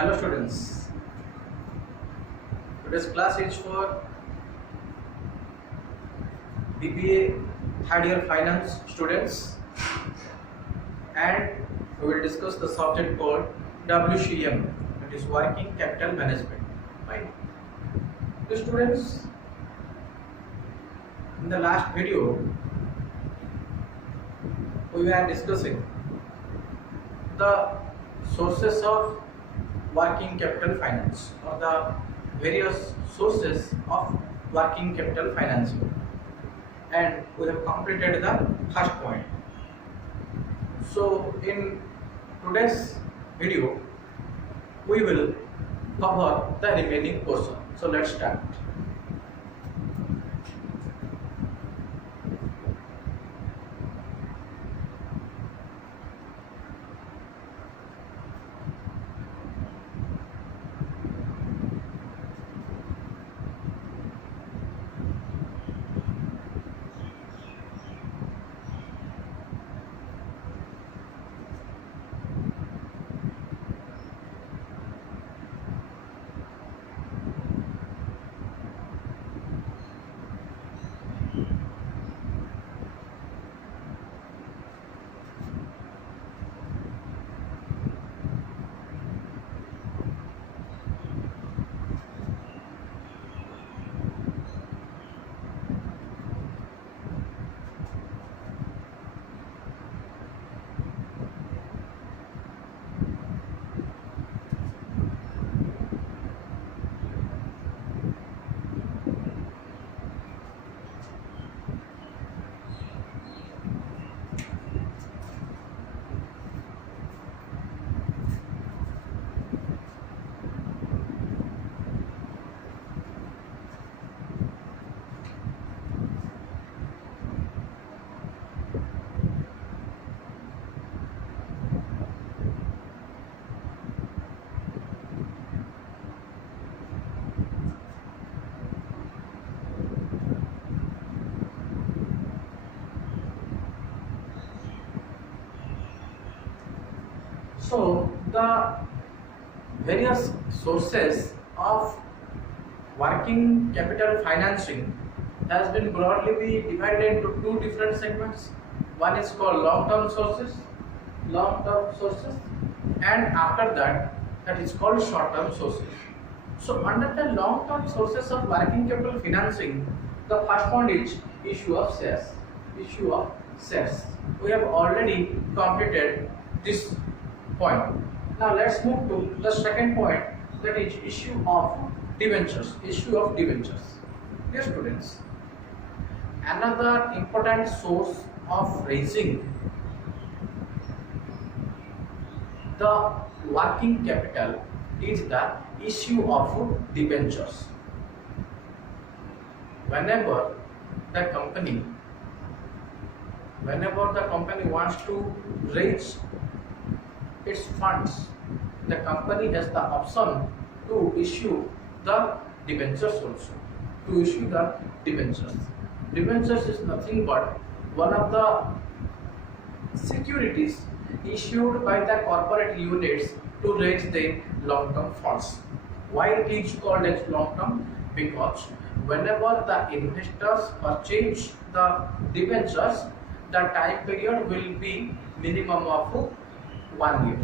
Hello students, today's class is for BBA third year finance students and we will discuss the subject called WCM, that is Working Capital Management. Fine. So students, in the last video we were discussing the sources of working capital finance or the various sources of working capital financing, and we have completed the first point. So in today's video we will cover the remaining portion. So let's start. So the various sources of working capital financing has been broadly be divided into two different segments. One is called long-term sources, and after that is called short-term sources. So under the long-term sources of working capital financing, the first one is issue of shares. We have already completed this point. Now let's move to the second point, that is issue of debentures. Dear students, another important source of raising the working capital is the issue of debentures. Whenever the company wants to raise its funds, the company has the option to issue the debentures also. Debentures is nothing but one of the securities issued by the corporate units to raise the long-term funds. Why it is called as long-term? Because whenever the investors purchase the debentures, the time period will be minimum of 1 year.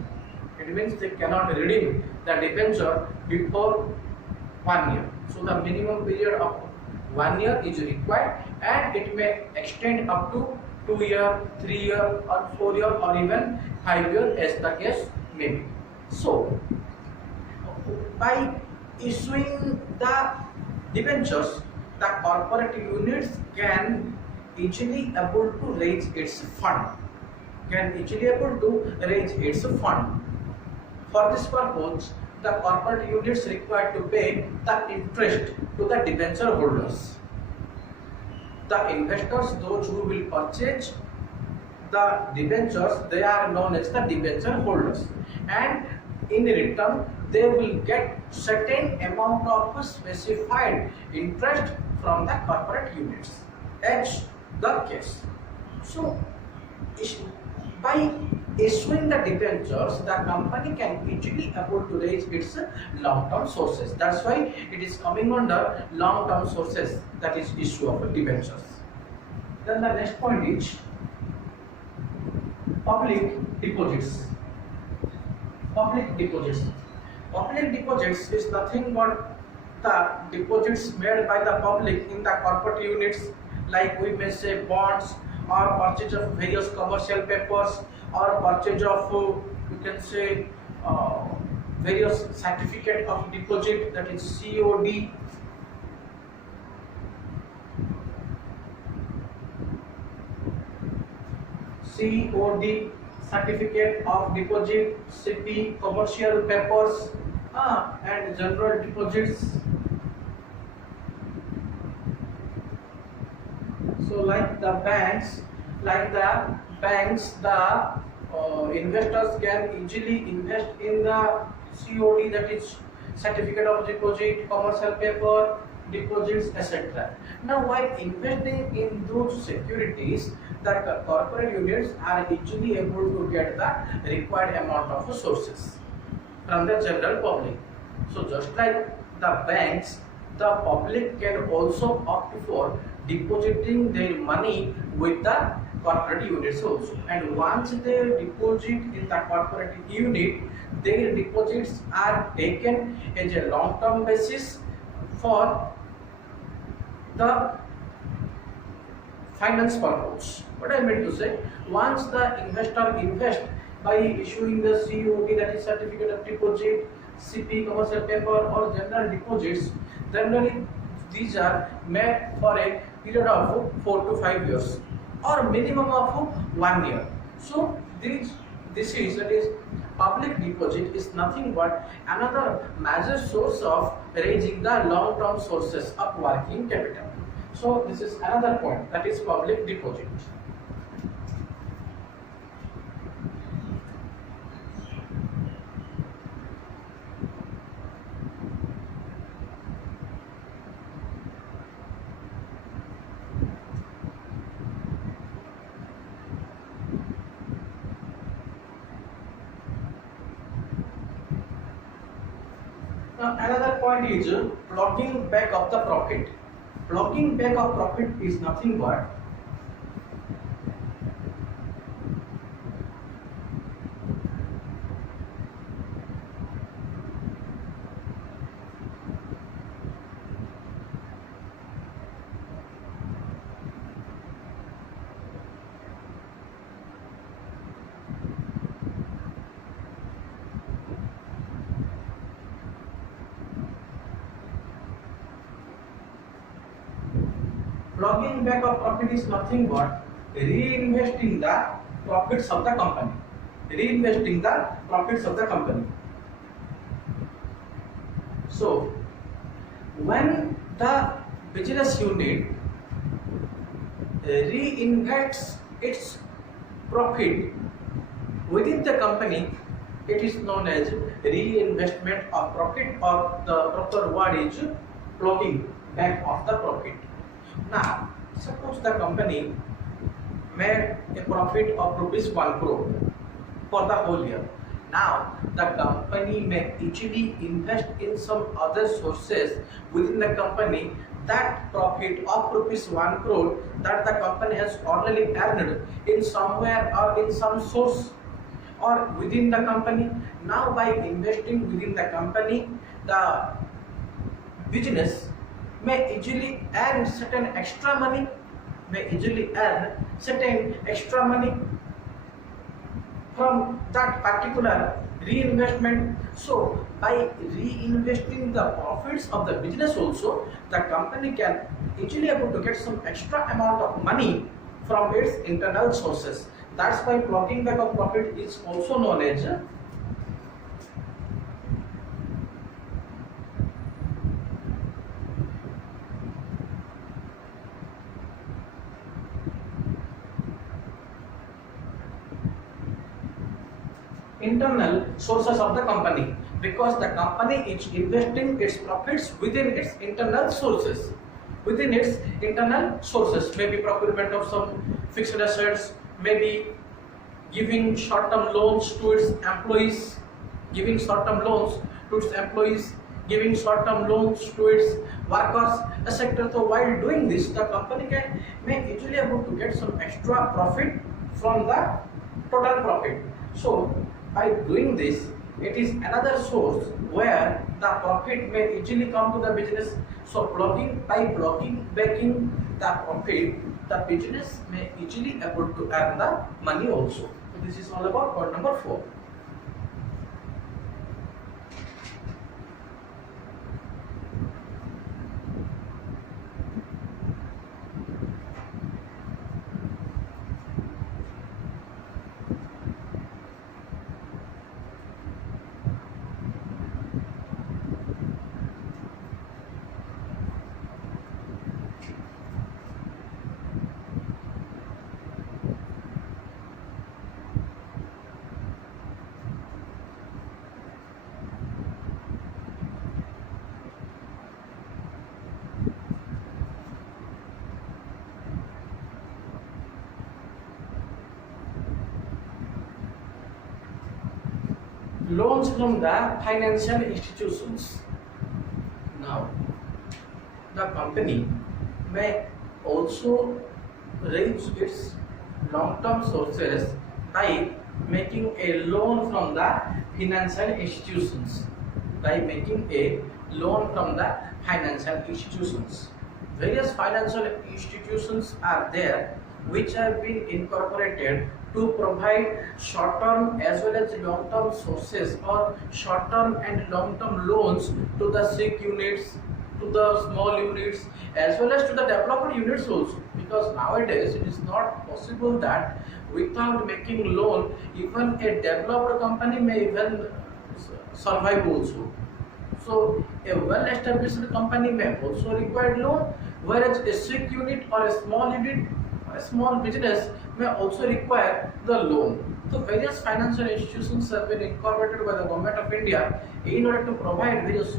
It means they cannot redeem the debenture before 1 year. So the minimum period of 1 year is required, and it may extend up to 2 year, 3 year, or 4 year, or even 5 year as the case may be. So by issuing the debentures, the corporate units can easily able to raise its fund. For this purpose, the corporate units required to pay the interest to the debenture holders. The investors, those who will purchase the debentures, they are known as the debenture holders, and in return they will get certain amount of specified interest from the corporate units as the case. So by issuing the debentures, the company can easily afford to raise its long-term sources. That's why it is coming under long-term sources, that is issue of debentures. Then the next point is public deposits. Public deposits. Public deposits is nothing but the deposits made by the public in the corporate units, like we may say bonds, or purchase of various commercial papers, or purchase of you can say various certificate of deposit, that is COD. COD, certificate of deposit, CP, commercial papers, and general deposits. So like the banks, the investors can easily invest in the COD, that is certificate of deposit, commercial paper, deposits, etc. Now, while investing in those securities, the corporate units are easily able to get the required amount of sources from the general public. So just like the banks, the public can also opt for depositing their money with the corporate units also. And once they deposit in the corporate unit, their deposits are taken as a long-term basis for the finance purpose. What I meant to say, once the investor invests by issuing the COD, that is certificate of deposit, CP, commercial paper, or general deposits, generally these are made for a period of 4 to 5 years or minimum of 1 year. So this is public deposit is nothing but another major source of raising the long-term sources of working capital. So this is another point, that is public deposit. Now another point is plugging back of the profit. Plugging back of profit is nothing but plugging back of profit is nothing but reinvesting the profits of the company. Reinvesting the profits of the company. So, when the business unit reinvests its profit within the company, it is known as reinvestment of profit, or the proper word is plugging back of the profit. Now, suppose the company made a profit of rupees 1 crore for the whole year. Now, the company may easily invest in some other sources within the company that profit of rupees 1 crore that the company has already earned in somewhere or in some source or within the company. Now, by investing within the company, the business may easily earn certain extra money, from that particular reinvestment. So by reinvesting the profits of the business also, the company can easily able to get some extra amount of money from its internal sources. That's why plugging back of profit is also known as internal sources of the company, because the company is investing its profits within its internal sources. Maybe procurement of some fixed assets, maybe giving short-term loans to its employees, giving short-term loans to its employees, giving short-term loans to its workers, etc. So while doing this, the company can may easily able to get some extra profit from the total profit. So by doing this, it is another source where the profit may easily come to the business. So blocking backing the profit, the business may easily able to earn the money also. So this is all about point number 4. Loans from the financial institutions. Now, the company may also raise its long-term sources by making a loan from the financial institutions. By making a loan from the financial institutions. Various financial institutions are there which have been incorporated to provide short-term as well as long-term sources or short-term and long-term loans to the sick units, to the small units as well as to the developed units also, because nowadays it is not possible that without making loan even a developed company may even survive also. So a well-established company may also require loan, whereas a sick unit or a small unit, a small business may also require the loan. So various financial institutions have been incorporated by the Government of India in order to provide various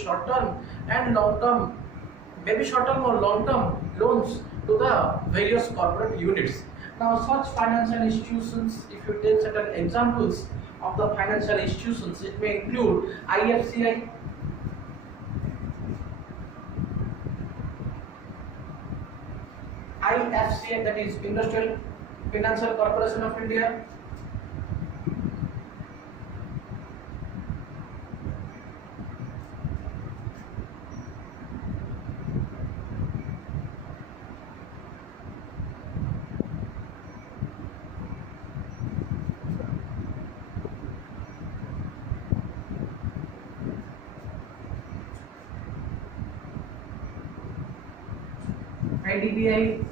short-term and long-term, maybe short-term or long-term loans to the various corporate units. Now such financial institutions, if you take certain examples of the financial institutions, it may include IFCI, that is Industrial Financial Corporation of India, IDBI,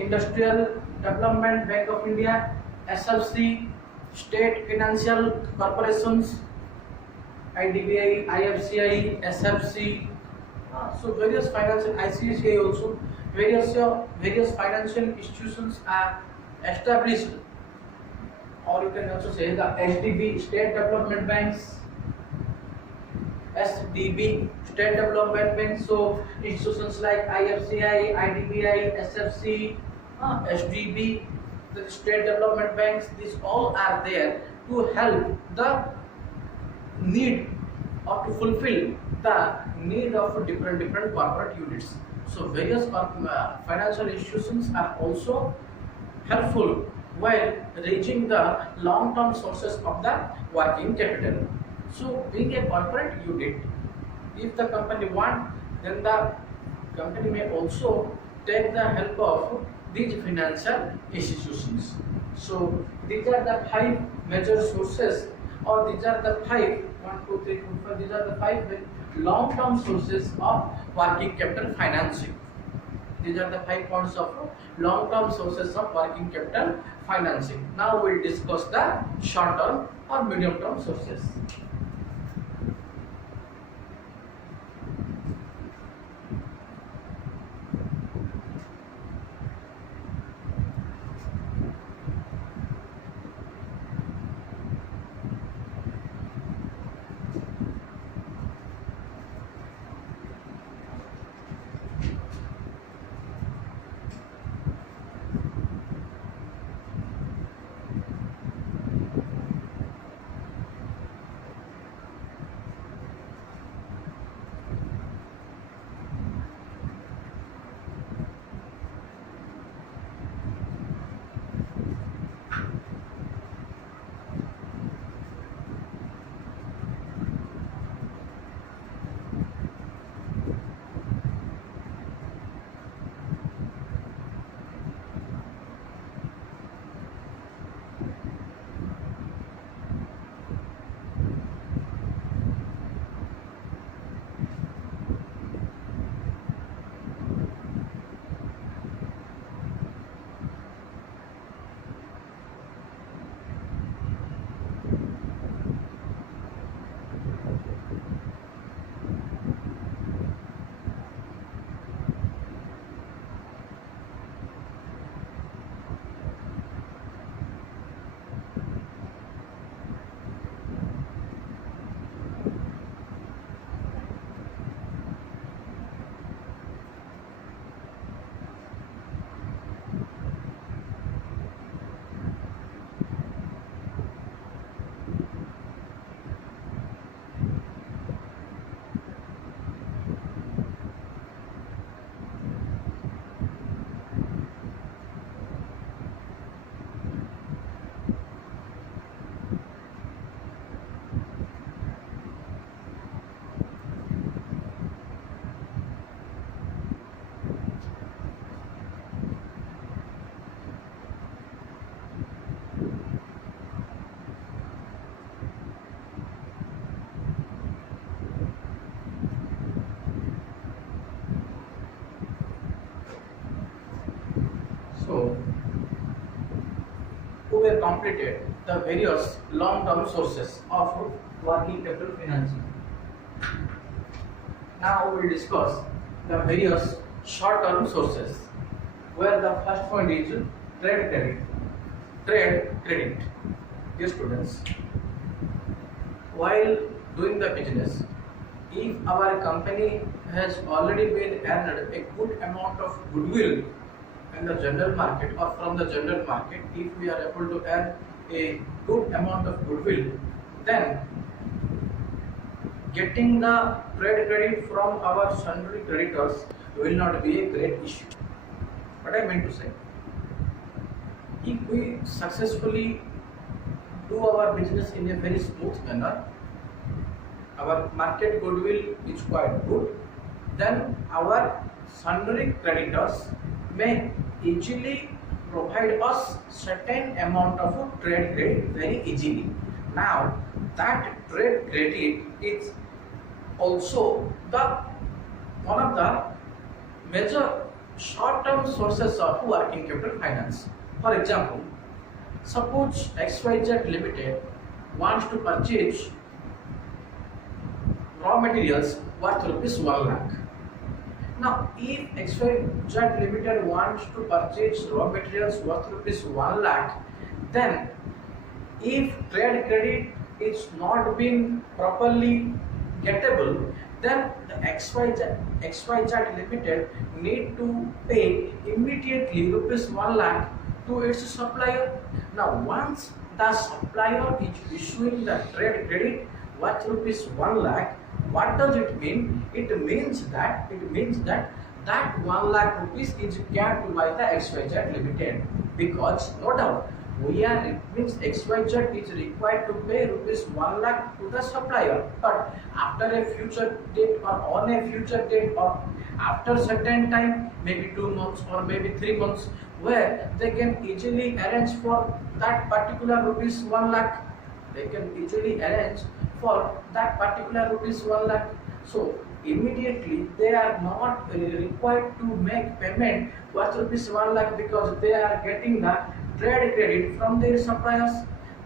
Industrial Development Bank of India, SFC, State Financial Corporations, IDBI, IFCI, SFC. So various financial, ICICI also, various financial institutions are established, or you can also say the SDB, State Development Banks, SDB, State Development Bank. So institutions like IFCI, IDBI, SFC, SDB, the State Development Banks, these all are there to help the need or to fulfill the need of different corporate units. So various financial institutions are also helpful while reaching the long-term sources of the working capital. So being a corporate unit, if the company want, then the company may also take the help of these financial institutions. So these are the 5 major sources, or these are the 5, 1, 2, 3, 4, 5, these are the 5 long-term sources of working capital financing. These are the 5 points of long-term sources of working capital financing. Now we will discuss the short-term or medium-term sources. who were completed the various long-term sources of working capital financing. Now we will discuss the various short-term sources, where the first point is trade credit. Trade credit. Dear students, while doing the business, if our company has already been earned a good amount of goodwill in the general market or from the general market, if we are able to earn a good amount of goodwill, then getting the trade credit from our sundry creditors will not be a great issue. What I mean to say, if we successfully do our business in a very smooth manner, our market goodwill is quite good, then our sundry creditors may easily provide us certain amount of trade credit very easily. Now that trade credit is also the one of the major short-term sources of working capital finance. For example, suppose XYZ Limited wants to purchase raw materials worth rupees 1 lakh. Now, if XYZ Limited wants to purchase raw materials worth rupees 1 lakh, then if trade credit is not being properly gettable, then the XYZ Limited need to pay immediately rupees 1 lakh to its supplier. Now, once the supplier is issuing the trade credit worth rupees 1 lakh, what does it mean? It means that that 1 lakh rupees is kept by the XYZ Limited, because no doubt it means XYZ is required to pay rupees 1 lakh to the supplier, but after a future date or on a future date or after certain time, maybe 2 months or maybe 3 months, where they can easily arrange for that particular rupees 1 lakh. They can easily arrange for that particular rupees 1 lakh. So immediately they are not required to make payment worth rupees 1 lakh, because they are getting the trade credit from their suppliers.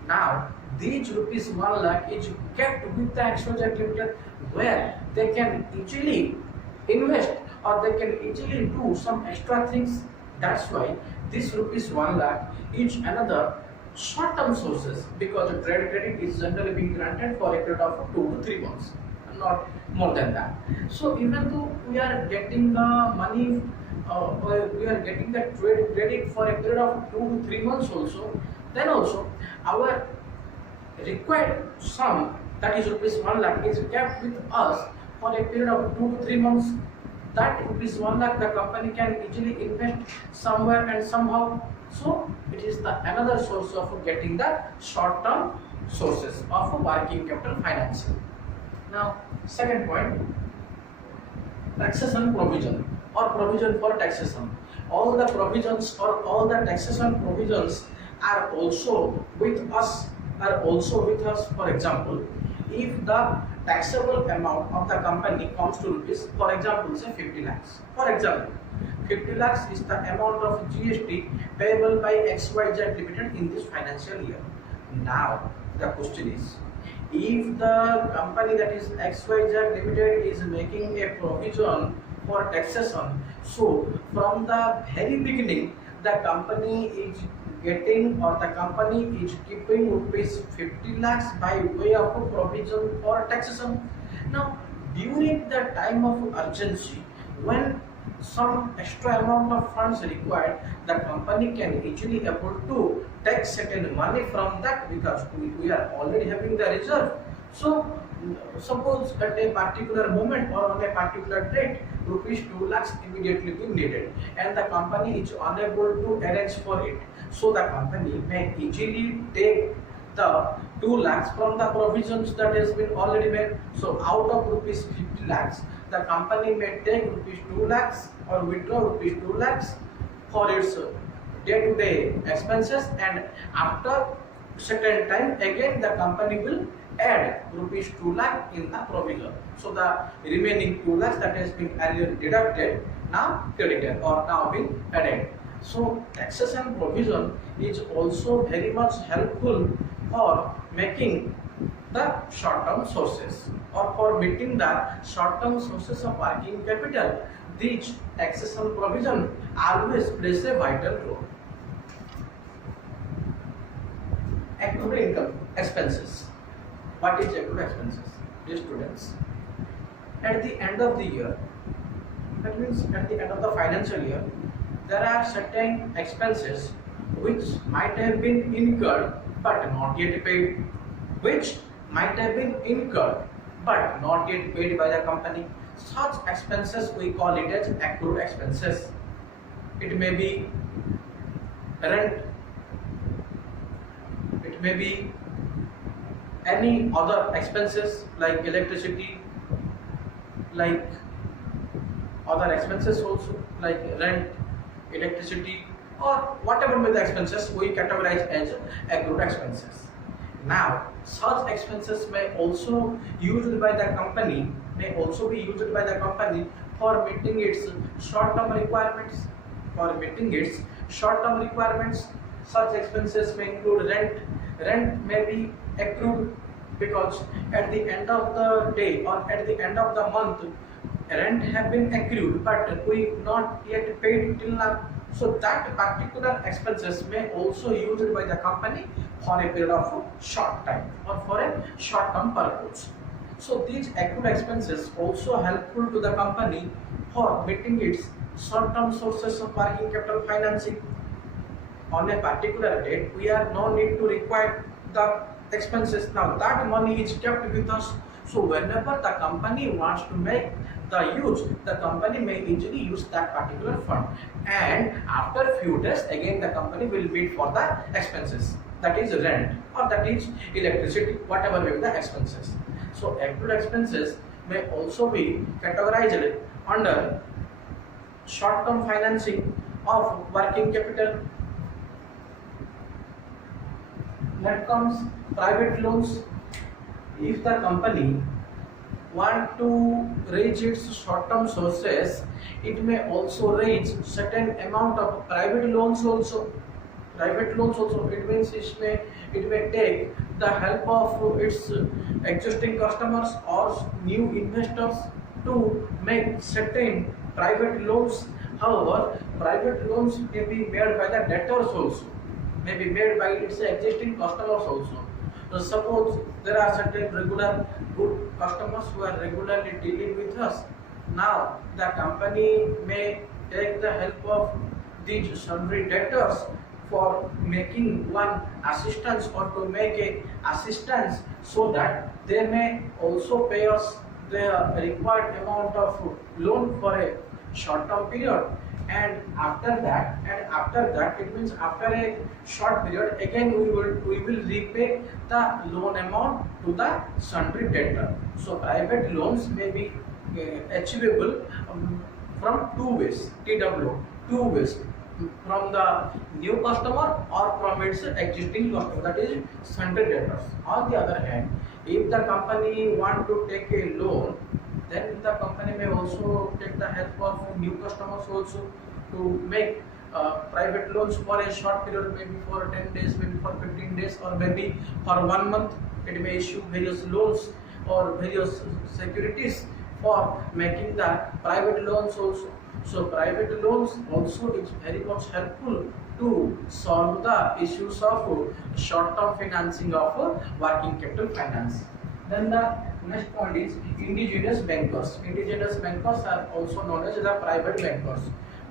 Now these rupees 1 lakh is kept with the XYZ Limited, where they can easily invest or they can easily do some extra things. That's why this rupees 1 lakh is another short-term sources, because the trade credit is generally being granted for a period of 2 to 3 months, not more than that. So even though we are getting the money, we are getting the trade credit for a period of 2 to 3 months also, then also our required sum, that is rupees 1 lakh, is kept with us for a period of 2 to 3 months. That rupees 1 lakh the company can easily invest somewhere and somehow. So it is the another source of getting the short-term sources of working capital financing. Now, second point, taxation provision or provision for taxation. All the provisions or all the taxation provisions are also with us. For example, if the taxable amount of the company comes to rupees, for example, say 50 lakhs. For example, 50 lakhs is the amount of GST payable by XYZ Limited in this financial year. Now, the question is, if the company, that is XYZ Limited, is making a provision for taxation, so from the very beginning, the company is getting or the company is keeping rupees 50 lakhs by way of a provision for taxation. Now, during the time of urgency, when some extra amount of funds required, the company can easily able to take certain money from that, because we are already having the reserve. So suppose at a particular moment or on a particular date, rupees 2 lakhs immediately be needed and the company is unable to arrange for it. So the company may easily take the 2 lakhs from the provisions that has been already made. So out of rupees 50 lakhs, the company may take rupees 2 lakhs or withdraw rupees 2 lakhs for its day-to-day expenses, and after certain time again the company will add rupees 2 lakh in the provision. So the remaining 2 lakhs that has been earlier deducted, now credited or now being added. So taxation provision is also very much helpful for making the short-term sources or for meeting the short-term sources of working capital. These taxation provision always plays a vital role. Accrued income expenses. What is accrued expenses? Dear students, at the end of the year, that means at the end of the financial year, there are certain expenses which might have been incurred but not yet paid, which might have been incurred but not yet paid by the company. Such expenses we call it as accrued expenses. It may be rent, it may be any other expenses like electricity, like other expenses also like rent, electricity, or whatever may the expenses we categorize as accrued expenses. Now such expenses may also used by the company, may also be used by the company for meeting its short-term requirements. For meeting its short-term requirements, such expenses may include rent. Rent may be accrued because at the end of the day or at the end of the month, rent have been accrued but we not yet paid till now. So that particular expenses may also used by the company for a period of short time or for a short term purpose. So these accrued expenses also helpful to the company for meeting its short term sources of working capital financing. On a particular date, we are no need to require the expenses. Now that money is kept with us. So whenever the company wants to make the use, the company may easily use that particular fund. And after few days, again the company will bid for the expenses. That is rent or that is electricity, whatever may be the expenses. So accrued expenses may also be categorized under short-term financing of working capital. Next comes private loans. If the company want to raise its short-term sources, it may also raise certain amount of private loans also. Private loans also, it means it may take the help of its existing customers or new investors to make certain private loans. However, private loans may be made by the debtors also, may be made by its existing customers also. So suppose there are certain regular good customers who are regularly dealing with us. Now the company may take the help of these sundry debtors for making one assistance or to make a assistance so that they may also pay us the required amount of loan for a short term period. And after that it means after a short period again we will repay the loan amount to the sundry debtor. So private loans may be achievable from two ways, two ways, from the new customer or from its existing customer, that is sundry debtors. On the other hand, if the company want to take a loan, then the company may also take the help of new customers also to make private loans for a short period, maybe for 10 days, maybe for 15 days, or maybe for 1 month. It may issue various loans or various securities for making the private loans also. So private loans also is very much helpful to solve the issues of short-term financing of working capital finance. Then the next point is indigenous bankers. Indigenous bankers are also known as the private bankers.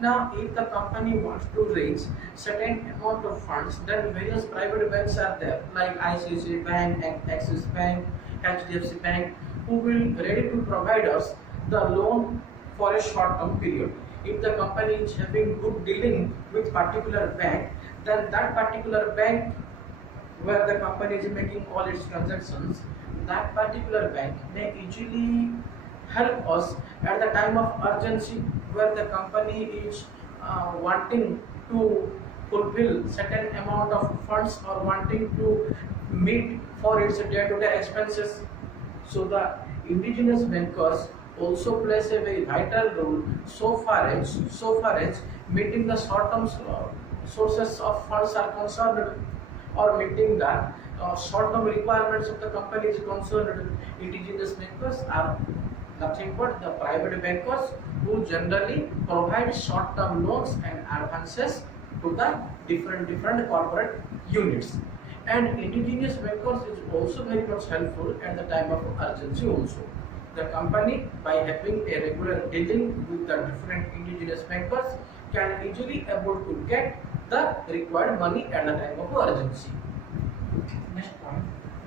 Now, if the company wants to raise certain amount of funds, then various private banks are there, like ICICI Bank, Axis Bank, HDFC Bank, who will ready to provide us the loan for a short-term period. If the company is having good dealing with particular bank, then that particular bank where the company is making all its transactions, that particular bank may easily help us at the time of urgency where the company is wanting to fulfill certain amount of funds or wanting to meet for its day-to-day expenses. So the indigenous bankers also plays a very vital role so far as meeting the short-term sources of funds are concerned, or meeting the short-term requirements of the company is concerned. Indigenous bankers are nothing but the private bankers who generally provide short-term loans and advances to the different corporate units. And indigenous bankers is also very much helpful at the time of urgency also. The company, by having a regular dealing with the different indigenous bankers, can easily able to get the required money at the time of urgency. Next point,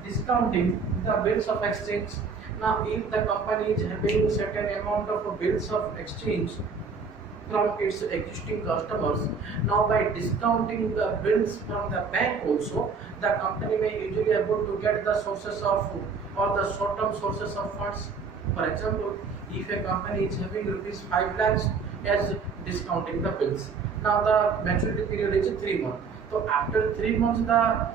discounting the bills of exchange. Now, if the company is having certain amount of bills of exchange from its existing customers, now by discounting the bills from the bank also, the company may easily able to get the sources of or the short-term sources of funds. For example, if a company is having rupees 5 lakhs as discounting the bills, now the maturity period is 3 months. So after 3 months, the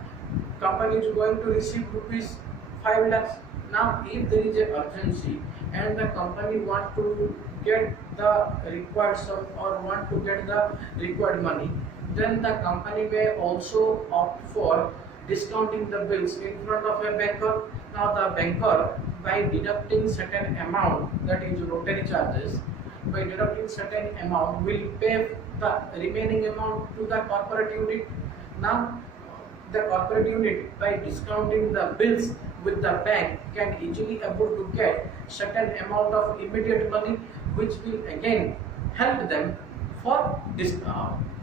company is going to receive rupees 5 lakhs. Now, if there is an urgency and the company want to get the required sum or want to get the required money, then the company may also opt for discounting the bills in front of a banker. Now, the banker, by deducting certain amount, that is notary charges, by deducting certain amount, will pay the remaining amount to the corporate unit. Now, the corporate unit, by discounting the bills with the bank, can easily able to get certain amount of immediate money, which will again help them for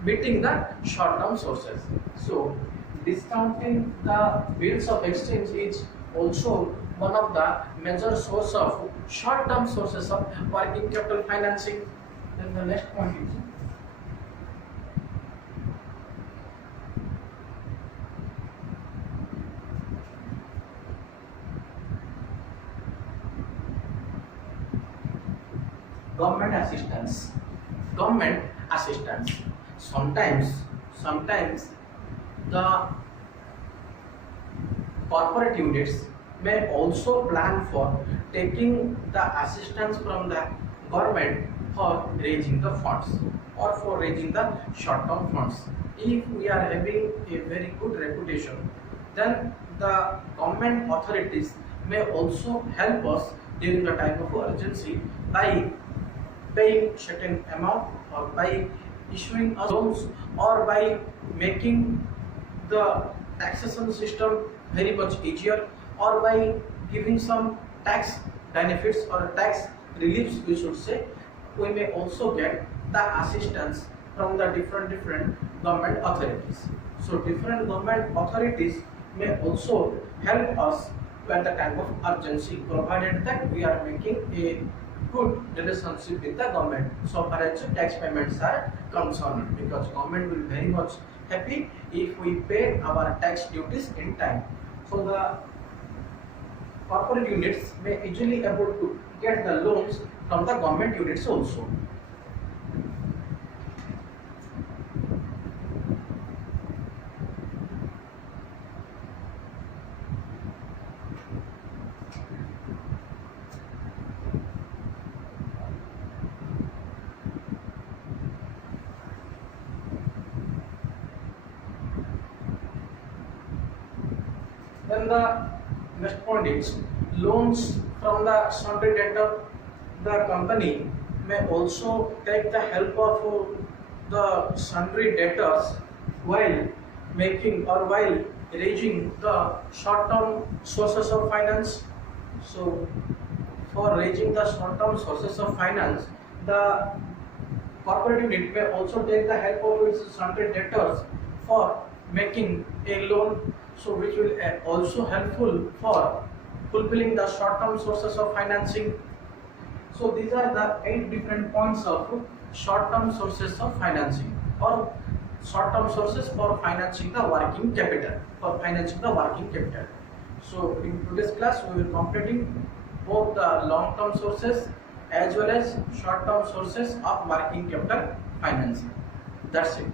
meeting the short-term sources. So, discounting the bills of exchange is also one of the major source of short-term sources of working capital financing. Then the next point is government assistance. Government assistance. Sometimes the corporate units may also plan for taking the assistance from the government for raising the funds or for raising the short-term funds. If we are having a very good reputation, then the government authorities may also help us during the time of urgency by paying certain amount or by issuing us loans or by making the taxation system very much easier or by giving some tax benefits or tax reliefs, we should say. We may also get the assistance from the different government authorities. So different government authorities may also help us at the time of urgency, provided that we are making a good relationship with the government so far as tax payments are concerned, because government will very much happy if we pay our tax duties in time. So the corporate units may easily able to get the loans from the government units also. Then the next point is loans from the sundry debtor. The company may also take the help of the sundry debtors while making or while raising the short-term sources of finance. So, for raising the short-term sources of finance, the corporate unit may also take the help of its sundry debtors for making a loan, so which will also helpful for fulfilling the short-term sources of financing. So these are the 8 different points of short-term sources of financing or short-term sources for financing the working capital. So in today's class we will completing both the long-term sources as well as short-term sources of working capital financing. That's it.